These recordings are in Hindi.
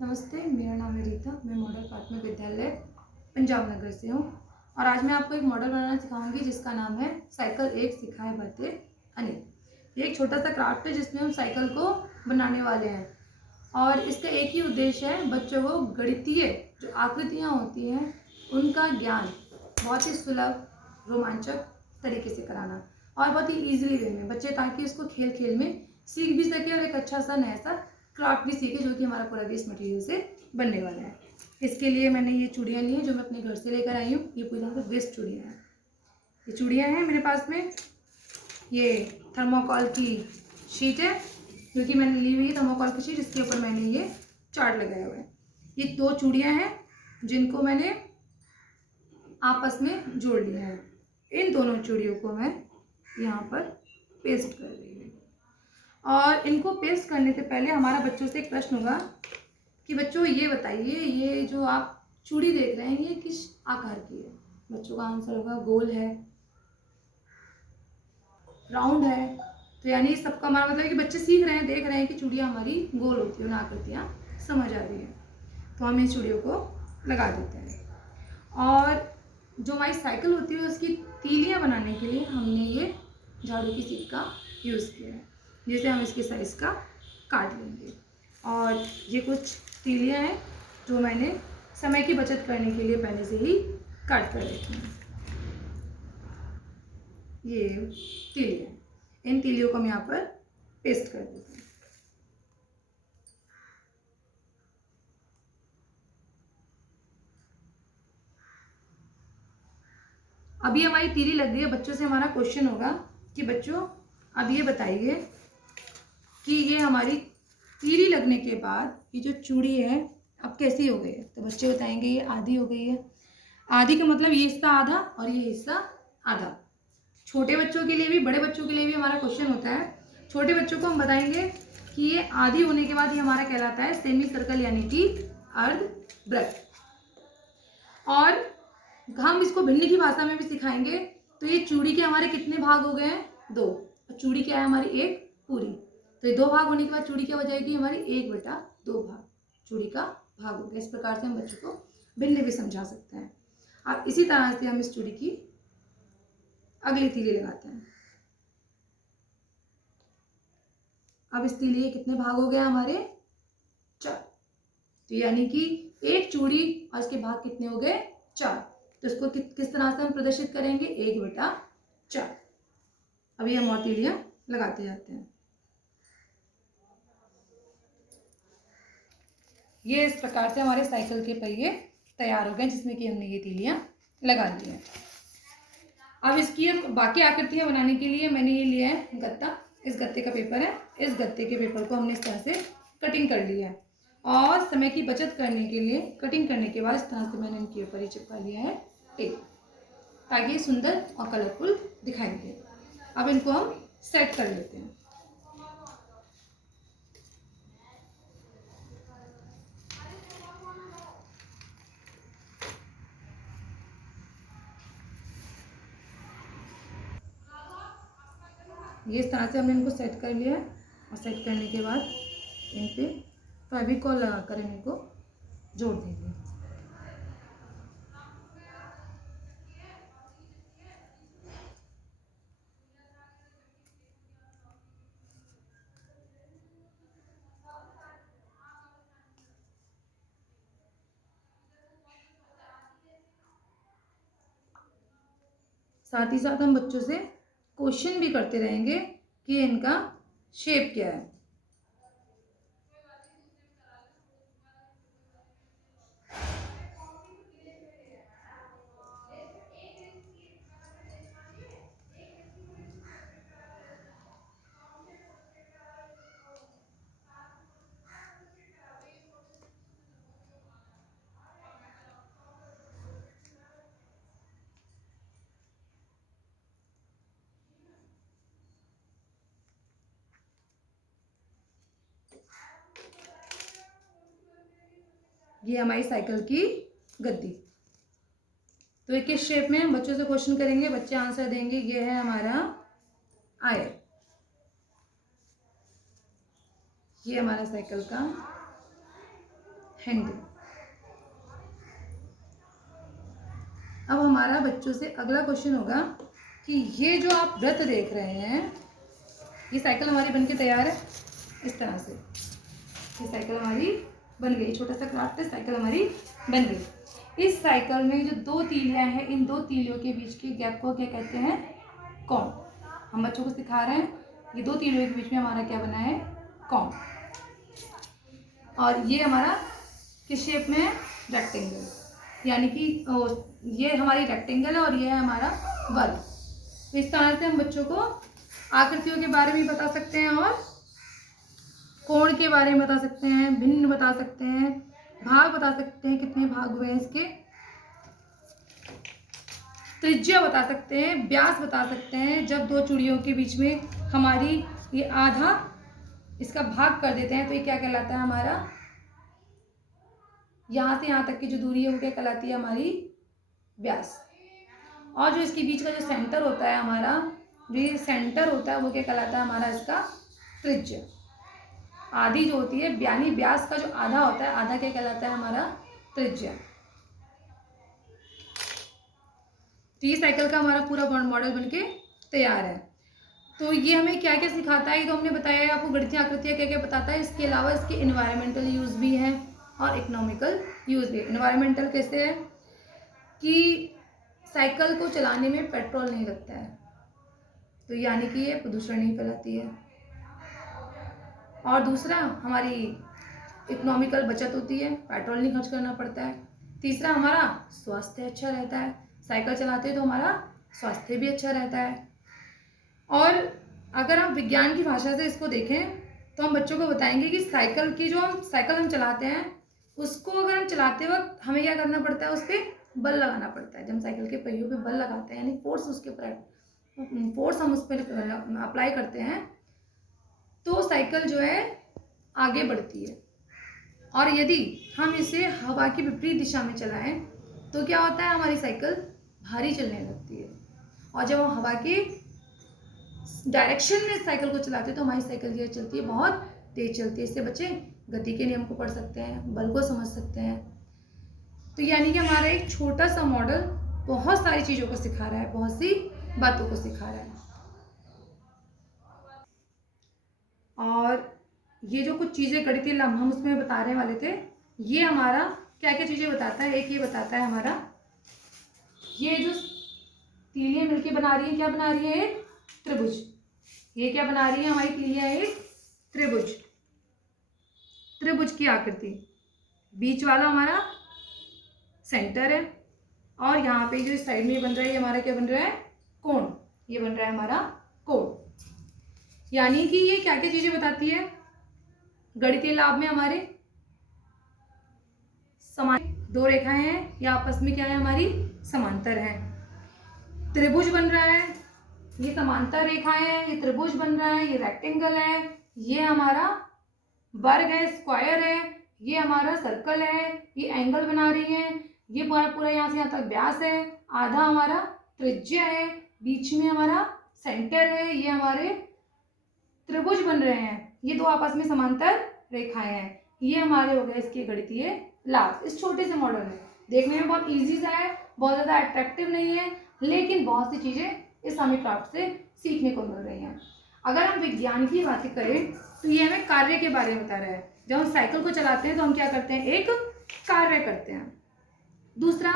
नमस्ते, मेरा नाम है रीता। मैं मॉडल प्राथमिक विद्यालय पंजाब नगर से हूँ और आज मैं आपको एक मॉडल बनाना सिखाऊंगी जिसका नाम है साइकिल एक सिखाए बातें अनेक। ये एक छोटा सा क्राफ्ट है जिसमें हम साइकिल को बनाने वाले हैं और इसका एक ही उद्देश्य है बच्चों को गणितीय जो आकृतियाँ होती हैं उनका ज्ञान बहुत ही सुलभ, रोमांचक तरीके से कराना और बहुत ही ईजिली वे में बच्चे ताकि उसको खेल खेल में सीख भी सके और एक अच्छा सा नया सा क्राफ्ट भी सीखे जो कि हमारा पूरा वेस्ट मटेरियल से बनने वाला है। इसके लिए मैंने ये चूड़ियाँ ली हैं जो मैं अपने घर से लेकर आई हूँ। ये पूरी तरह से वेस्ट चूड़ियाँ हैं। ये चूड़ियाँ हैं मेरे पास में। ये थर्मोकॉल की शीट है क्योंकि मैंने ली हुई है थर्मोकॉल की शीट, इसके ऊपर मैंने ये चार्ट लगाया हुआ है। ये दो चूड़ियाँ हैं जिनको मैंने आपस में जोड़ लिया है। इन दोनों चूड़ियों को मैं यहाँ पर पेस्ट कर रही हूँ और इनको पेस्ट करने से पहले हमारा बच्चों से एक प्रश्न होगा कि बच्चों ये बताइए, ये जो आप चूड़ी देख रहे हैं ये किस आकार की है। बच्चों का आंसर होगा गोल है, राउंड है। तो यानी सबका हमारा मतलब है कि बच्चे सीख रहे हैं, देख रहे हैं कि चूड़ियाँ हमारी गोल होती है, उन आकृतियाँ समझ आ रही है। तो हम इन चूड़ियों को लगा देते हैं और जो हमारी साइकिल होती है उसकी तीलियाँ बनाने के लिए हमने ये झाड़ू की सीट का यूज़ किया है, जिसे हम इसके साइज़ का काट लेंगे। और ये कुछ तीलियाँ हैं जो मैंने समय की बचत करने के लिए पहले से ही काट कर रखी हैं। ये तीलियाँ, इन तीलियों को हम यहाँ पर पेस्ट कर देते हैं। अभी हमारी तीली लग गई है। बच्चों से हमारा क्वेश्चन होगा कि बच्चों अब ये बताइए कि ये हमारी तीली लगने के बाद ये जो चूड़ी है अब कैसी हो गई है। तो बच्चे बताएंगे ये आधी हो गई है। आधी का मतलब ये हिस्सा आधा और ये हिस्सा आधा। छोटे बच्चों के लिए भी, बड़े बच्चों के लिए भी हमारा क्वेश्चन होता है। छोटे बच्चों को हम बताएंगे कि ये आधी होने के बाद ये हमारा कहलाता है सेमी सर्कल यानी कि अर्ध वृत्त। और हम इसको भिन्न की भाषा में भी सिखाएंगे। तो ये चूड़ी के हमारे कितने भाग हो गए हैं? दो। और चूड़ी क्या है हमारी? एक पूरी। तो ये दो भाग होने के बाद चूड़ी क्या हो जाएगी हमारी? 1/2 भाग चूड़ी का भाग हो गया। इस प्रकार से हम बच्चों को भिन्न भी समझा सकते हैं। अब इसी तरह से हम इस चूड़ी की अगली तीली लगाते हैं। अब इस तीली के कितने भाग हो गए हमारे? 4। तो यानी कि एक चूड़ी और इसके भाग कितने हो गए? 4। तो इसको किस तरह से हम प्रदर्शित करेंगे? 1/4। अभी हम और तीलियां लगाते जाते हैं। ये इस प्रकार से हमारे साइकिल के पहिए तैयार हो गए जिसमें कि हमने ये तीलियां लगा ली हैं। अब इसकी बाकी आकृतियां बनाने के लिए मैंने ये लिया है गत्ता। इस गत्ते का पेपर है। इस गत्ते के पेपर को हमने इस तरह से कटिंग कर लिया है और समय की बचत करने के लिए कटिंग करने के बाद इस तरह से मैंने इनके ऊपर ही चिपका लिया है टेप, ताकि ये सुंदर और कलरफुल दिखाई दे। अब इनको हम सेट कर लेते हैं। ये इस तरह से हमने इनको सेट कर लिया है और सेट करने के बाद इन पे फेविकॉल लगाकर इनको जोड़ देंगे। साथ ही साथ हम बच्चों से क्वेश्चन भी करते रहेंगे कि इनका शेप क्या है। ये हमारी साइकिल की गद्दी। तो ये किस शेप में? हम बच्चों से क्वेश्चन करेंगे, बच्चे आंसर देंगे। ये है हमारा आयत। ये हमारा साइकिल का हैंडल। अब हमारा बच्चों से अगला क्वेश्चन होगा कि ये जो आप वृत्त देख रहे हैं, ये साइकिल हमारी बनके तैयार है। इस तरह से ये साइकिल हमारी बन गई, छोटा सा क्राफ्ट है, साइकिल हमारी बन गई। इस साइकिल में जो दो तीलियां हैं, इन दो तीलियों के बीच के गैप को क्या कहते हैं? कौन। हम बच्चों को सिखा रहे हैं, ये दो तीलियों के बीच में हमारा क्या बना है? कौन। और ये हमारा किस शेप में है? रेक्टेंगल, यानी कि ये हमारी रेक्टेंगल है और ये है हमारा वर्ग। तो इस तरह से हम बच्चों को आकृतियों के बारे में बता सकते हैं और कोण के बारे में बता सकते हैं, भिन्न बता सकते हैं, भाग बता सकते हैं, कितने भाग हुए हैं इसके, त्रिज्या बता सकते हैं, व्यास बता सकते हैं। जब दो चूड़ियों के बीच में हमारी ये आधा इसका भाग कर देते हैं तो ये क्या कहलाता है? हमारा यहाँ से यहाँ तक की जो दूरी है वो क्या कहलाती है? हमारी व्यास। और जो इसके बीच का जो सेंटर होता है हमारा, जो ये सेंटर होता है वो क्या कहलाता है? हमारा इसका त्रिज्या। आधी जो होती है, यानी व्यास का जो आधा होता है, आधा क्या कहलाता है? हमारा त्रिज्या। तो ये साइकिल का हमारा पूरा मॉडल बनके तैयार है। तो ये हमें क्या क्या सिखाता है? ये तो हमने बताया है आपको, गणितीय आकृतियाँ क्या क्या बताता है। इसके अलावा इसके इन्वायरमेंटल यूज भी है और इकोनॉमिकल यूज भी है। इन्वायरमेंटल कैसे है कि साइकिल को चलाने में पेट्रोल नहीं लगता है, तो यानी कि ये प्रदूषण नहीं फैलाती है। और दूसरा, हमारी इकोनॉमिकल बचत होती है, पेट्रोल नहीं खर्च करना पड़ता है। तीसरा, हमारा स्वास्थ्य अच्छा रहता है, साइकिल चलाते हैं तो हमारा स्वास्थ्य भी अच्छा रहता है। और अगर हम विज्ञान की भाषा से इसको देखें तो हम बच्चों को बताएंगे कि साइकिल की जो साइकिल हम चलाते हैं उसको अगर हम चलाते वक्त हमें क्या करना पड़ता है? उस पर बल लगाना पड़ता है। जब हम साइकिल के पहियों पे बल लगाते हैं, यानी फोर्स उसके ऊपर फोर्स हम उस पर अप्लाई करते हैं, तो साइकिल जो है आगे बढ़ती है। और यदि हम इसे हवा की विपरीत दिशा में चलाएं तो क्या होता है? हमारी साइकिल भारी चलने लगती है। और जब हम हवा के डायरेक्शन में साइकिल को चलाते हैं तो हमारी साइकिल क्या चलती है? बहुत तेज चलती है। इससे बच्चे गति के नियम को पढ़ सकते हैं, बल को समझ सकते हैं। तो यानी कि हमारा एक छोटा सा मॉडल बहुत सारी चीज़ों को सिखा रहा है, बहुत सी बातों को सिखा रहा है। और ये जो कुछ चीज़ें गणितीय लम्हा हम उसमें बताने वाले थे, ये हमारा क्या क्या चीज़ें बताता है। एक ये बताता है हमारा, ये जो तीलियां मिलके बना रही है, क्या बना रही है? एक त्रिभुज। ये क्या बना रही है? हमारी तीलियां एक त्रिभुज, त्रिभुज की आकृति। बीच वाला हमारा सेंटर है और यहाँ पे जो इस साइड में बन रहा है, ये हमारा क्या बन रहा है? कोण। ये बन रहा है हमारा कोण। यानी कि ये क्या क्या चीजें बताती है? गणितीय लाभ में हमारे समान दो रेखाएं हैं, या आपस में क्या है? हमारी समांतर है। त्रिभुज बन रहा है, ये समांतर रेखाएं हैं, ये त्रिभुज बन रहा है, ये रेक्टेंगल है, ये हमारा वर्ग है, स्क्वायर है, ये हमारा सर्कल है, ये एंगल बना रही है, ये पूरा पूरा यहाँ से यहाँ तक व्यास है, आधा हमारा त्रिज्या है, बीच में हमारा सेंटर है, ये हमारे त्रिभुज बन रहे हैं, ये दो आपस में समांतर रेखाएं हैं। ये हमारे हो गए इसके गणितीय लाभ। इस छोटे से मॉडल में देखने में बहुत इजी सा है, बहुत ज़्यादा अट्रैक्टिव नहीं है, लेकिन बहुत सी चीज़ें इस हमें क्राफ्ट से सीखने को मिल रही हैं। अगर हम विज्ञान की बातें करें तो ये हमें कार्य के बारे में बता रहा है। जब हम साइकिल को चलाते हैं तो हम क्या करते हैं? एक कार्य करते हैं। दूसरा,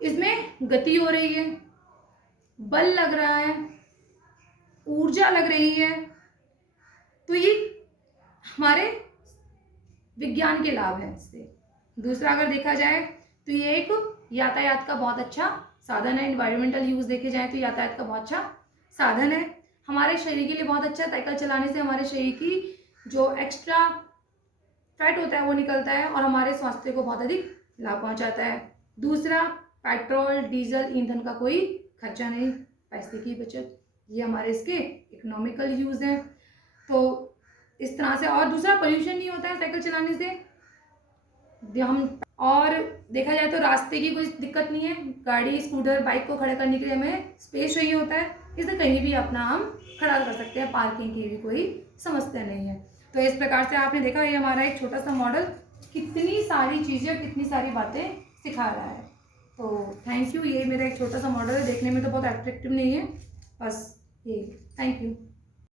इसमें गति हो रही है, बल लग रहा है, ऊर्जा लग रही है, तो ये हमारे विज्ञान के लाभ हैं इससे। दूसरा, अगर देखा जाए तो ये एक यातायात का बहुत अच्छा साधन है। एनवायरमेंटल यूज देखे जाए तो यातायात का बहुत अच्छा साधन है। हमारे शरीर के लिए बहुत अच्छा है। साइकिल चलाने से हमारे शरीर की जो एक्स्ट्रा फैट होता है वो निकलता है और हमारे स्वास्थ्य को बहुत अधिक लाभ पहुंचाता है। दूसरा, पेट्रोल डीजल ईंधन का कोई खर्चा नहीं, पैसे की बचत, ये हमारे इसके इकोनॉमिकल यूज हैं। तो इस तरह से, और दूसरा, पोल्यूशन नहीं होता है साइकिल चलाने से। हम और देखा जाए तो रास्ते की कोई दिक्कत नहीं है, गाड़ी स्कूटर बाइक को खड़ा करने के लिए हमें स्पेस चाहिए होता है, इसे कहीं भी अपना हम खड़ा कर सकते हैं, पार्किंग की भी कोई समस्या नहीं है। तो इस प्रकार से आपने देखा, ये हमारा एक छोटा सा मॉडल कितनी सारी चीज़ें, कितनी सारी बातें सिखा रहा है। तो थैंक यू। ये मेरा एक छोटा सा मॉडल है, देखने में तो बहुत अट्रैक्टिव नहीं है, बस ये। Thank you.